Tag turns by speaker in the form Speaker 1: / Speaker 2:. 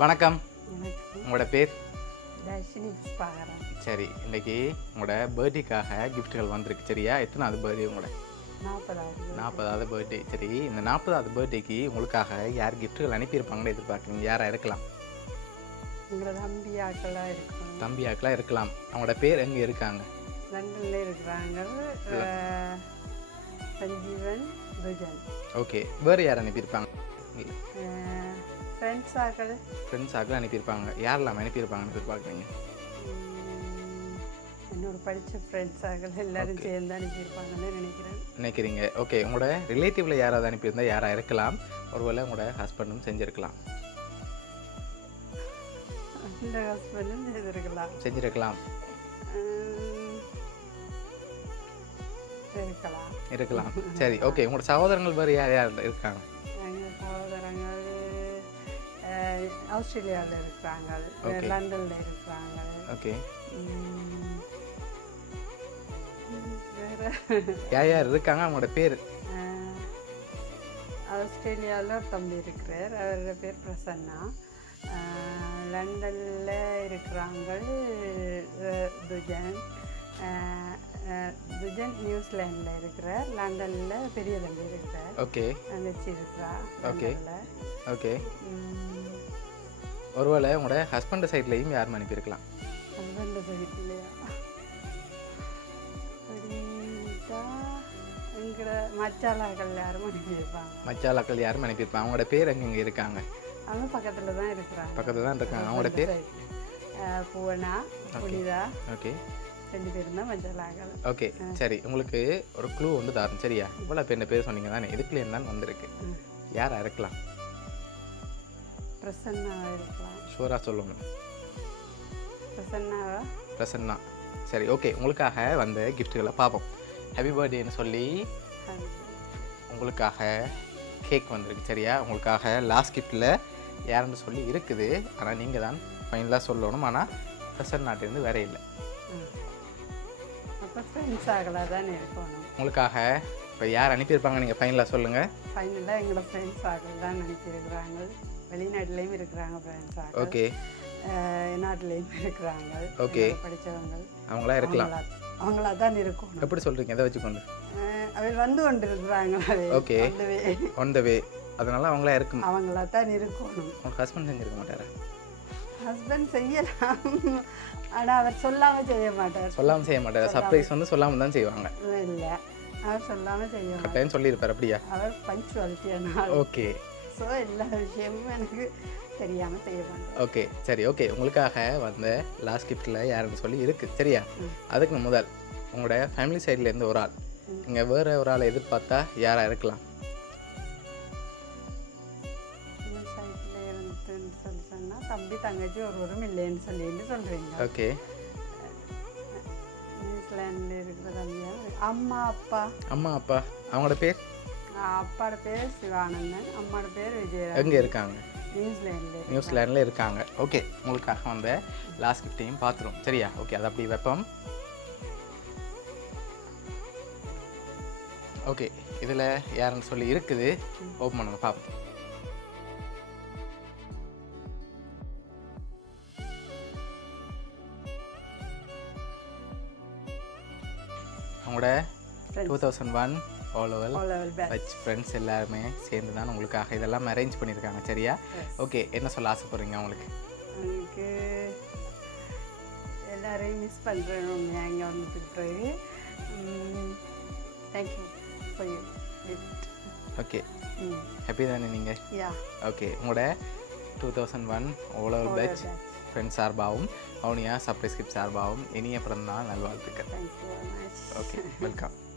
Speaker 1: வணக்கம். உங்களோட பேர்? சரி இன்னைக்கு உங்களோட பர்த்டேக்காக கிஃப்ட்டுகள் வந்திருக்கு சரியா? எத்தனாவது பர்த்டே உங்களோட?
Speaker 2: நாற்பதாவது
Speaker 1: பர்த்டே சரி இந்த நாற்பதாவது பர்த்டேக்கு உங்களுக்காக யார் கிஃப்ட்டுகள் அனுப்பியிருப்பாங்கன்னு எதிர்பார்க்குறீங்க? யாராக இருக்கலாம்
Speaker 2: எங்களோட தம்பி ஆக்களாக இருக்கணும்
Speaker 1: தம்பியாக்கெலாம் இருக்கலாம். அவங்களோட பேர் எங்கே இருக்காங்க?
Speaker 2: லண்டனில் இருக்கிறாங்க. சஞ்சீவன்
Speaker 1: ஓகே வேறு யார் அனுப்பியிருப்பாங்க?
Speaker 2: ஃப்ரெண்ட்ஸ் ஆக்கள்
Speaker 1: ஃப்ரெண்ட்ஸ் ஆக்கில் அனுப்பியிருப்பாங்க. யாரெல்லாம் அனுப்பியிருப்பாங்கன்னு எதிர்பார்க்குறீங்க?
Speaker 2: உம், என்னோட படித்த ஃப்ரெண்ட்ஸ் ஆக்கள் எல்லாரும் சேர்ந்து அனுப்பியிருப்பாங்கன்னு நினைக்கிறேன்.
Speaker 1: நினைக்கிறீங்க. ஓகே உங்களோட ரிலேட்டிவில் யாராவது அனுப்பியிருந்தால் யாராக இருக்கலாம். ஒருவேளை உங்களோட ஹஸ்பண்டும் செஞ்சுருக்கலாம்.
Speaker 2: இந்த ஹஸ்பண்டும்
Speaker 1: செஞ்சுருக்கலாம்.
Speaker 2: இருக்கலாம்.
Speaker 1: இருக்கலாம். சரி ஓகே உங்களோட சகோதரங்கள் வேறு யார் யார் இருக்காங்க?
Speaker 2: ஆஸ்திரேலியாவில் இருக்கிறாங்க. லண்டனில் இருக்கிறாங்க
Speaker 1: ஓகே யார் யார் இருக்காங்க? அவங்களோட பேர்.
Speaker 2: ஆஸ்திரேலியாவில் ஒரு தம்பி இருக்கிறார். அவரோட பேர் பிரசன்னா. லண்டனில் இருக்கிறாங்க. துஜன். துஜன் நியூசிலாண்டில் இருக்கிறார். லண்டனில் பெரிய தம்பி இருக்கிறார்.
Speaker 1: ஓகே
Speaker 2: தங்கச்சி இருக்கிறா
Speaker 1: ஓகே
Speaker 2: உம்,
Speaker 1: ஒருவேளை உங்களோட ஹஸ்பண்ட் சைட்லேயும் யாரும் அனுப்பியிருக்கலாம்.
Speaker 2: ஹஸ்பண்ட் சைட்லையா அப்படின்ட்டா எங்களோட மச்சாலாக்கள் யாரும் அனுப்பியிருப்பாங்க?
Speaker 1: மச்சாலாக்கள் யாரும் அனுப்பியிருப்பாங்க. அவங்களோட பேர் எங்கே இங்கே இருக்காங்க?
Speaker 2: அவங்க பக்கத்தில் தான் இருக்கிறாங்க.
Speaker 1: பக்கத்தில் தான் இருக்காங்க. அவங்களோட பேர்?
Speaker 2: புவனா புனிதா.
Speaker 1: ஓகே.
Speaker 2: ரெண்டு பேரும் தான் மச்சாலாக்கள்.
Speaker 1: ஓகே. சரி உங்களுக்கு ஒரு க்ளூ வந்து தரேன் சரியா? இவ்வளோ பேர் பேர் சொன்னீங்க தானே இதுக்குள்ளே தான் வந்திருக்கு. யாராக இருக்கலாம்
Speaker 2: பிரசன்னாவா இருக்கலாம்.
Speaker 1: ஷூராக சொல்லணும்
Speaker 2: பிரசன்னாவா?
Speaker 1: பிரசன்னா. சரி ஓகே உங்களுக்காக வந்த கிஃப்ட்டுகளை பார்ப்போம். ஹாப்பி பர்த்டேன்னு சொல்லி உங்களுக்காக கேக் வந்திருக்கு சரியா? உங்களுக்காக லாஸ்ட் கிஃப்ட்டில் யாருன்னு சொல்லி இருக்குது. ஆனால் நீங்கள் தான் ஃபைனலாக சொல்லணும். ஆனால் பிரசன் நாட்டிலேருந்து வேற இல்லை. உங்களுக்காக இப்போ யார் அனுப்பியிருப்பாங்க? நீங்கள் ஃபைனலாக சொல்லுங்கள்
Speaker 2: ஃபைனலாக எங்களோட ஃப்ரெண்ட்ஸ் ஆகல் தான் நினைச்சிருக்கிறாங்க வெளிநாட்டுலேயும் இருக்கிறாங்க ஃப்ரெண்ட்ஸ்
Speaker 1: ஓகே
Speaker 2: நாட்டிலையும் இருக்கிறாங்க. எங்களோட படிச்சவங்க.
Speaker 1: அவங்களா இருக்கலாம்.
Speaker 2: அவங்களா- தான் இருக்கணும்.
Speaker 1: எப்படி சொல்கிறீங்க எதை வச்சுக்கொண்டு
Speaker 2: அவர் வந்து கொண்டு இருக்கிறாங்களே
Speaker 1: Okay. ஒன் த வே அதனால அவங்களா இருக்கும்
Speaker 2: அவங்களா தான் இருக்கணும்
Speaker 1: உங்கள் ஹஸ்பண்ட் செஞ்சிருக்க மாட்டாரா?
Speaker 2: ஹஸ்பண்ட் செய்யலாம். ஆனால் அவர் சொல்லாமல் செய்ய மாட்டார்.
Speaker 1: சொல்லாமல் செய்ய மாட்டாரா? சர்ப்ரைஸ் வந்து சொல்லாமல் தான் செய்வாங்க.
Speaker 2: இல்லை. அவர் சொல்லாமல் செய்ய மாட்டார்
Speaker 1: சொல்லியிருப்பார் அப்படியா?
Speaker 2: அவர் பஞ்சுவாலிட்டியான
Speaker 1: ஓகே
Speaker 2: ஸோ எல்லா விஷயமும் எனக்கு தெரியாமல் மாட்டார்
Speaker 1: ஓகே சரி ஓகே. உங்களுக்காக வந்த லாஸ்ட் கிஃப்ட்டில் யாருன்னு சொல்லி இருக்குது சரியா? அதுக்கு முதல் உங்களோட ஃபேமிலி சைட்லேருந்து ஒரு ஆள். நீங்கள் வேறு ஒரு ஆளை எதிர்பார்த்தா யாராக இருக்கலாம்?
Speaker 2: தம்பி தங்கச்சி ஒருவரும் இல்லைன்னு சொல்லிட்டு சொல்கிறீங்க
Speaker 1: ஓகே.
Speaker 2: நியூசிலாண்டில் இருக்கிற அம்மா அப்பா.
Speaker 1: அம்மா அப்பா அவங்களோட பேர்?
Speaker 2: அப்பாவோட பேர் சிவானந்தன் அம்மாவோட பேர் விஜயராஜ்
Speaker 1: எங்கே இருக்காங்க?
Speaker 2: நியூசிலாண்டில்
Speaker 1: நியூசிலாண்டில் இருக்காங்க. ஓகே உங்களுக்காக வந்த லாஸ்ட் கிஃப்ட்டையும் பார்த்துரும் சரியா? ஓகே அது அப்படி வைப்போம். ஓகே இதில் யாருன்னு சொல்லி இருக்குது. ஓப்பன் பண்ணுங்க பார்ப்போம் அவங்களோட two thousand one all over
Speaker 2: all level back
Speaker 1: batch friends எல்லாருமே சேர்ந்து தான் உங்களுக்காக இதெல்லாம் அரேஞ்ச் பண்ணியிருக்காங்க சரியா? ஓகே என்ன சொல்ல ஆசைப்படுறீங்க அவங்களுக்கு?
Speaker 2: எனக்கு எல்லாரையும் மிஸ் பண்ணுறேன் உண்மையாக இங்கே பிறகு தேங்க்யூ ஃபார்
Speaker 1: ஓகே ஹாப்பி தானே நீங்கள்
Speaker 2: யா
Speaker 1: ஓகே உங்களோட two thousand one overall batch
Speaker 2: batch.
Speaker 1: Friends சார்பாகவும் அவனியா சர்ப்ரைஸ் கிஃப்ட் சார்பாகவும் இனிய பிறந்தநாள் நல்வாழ்த்துக்கள். Okay welcome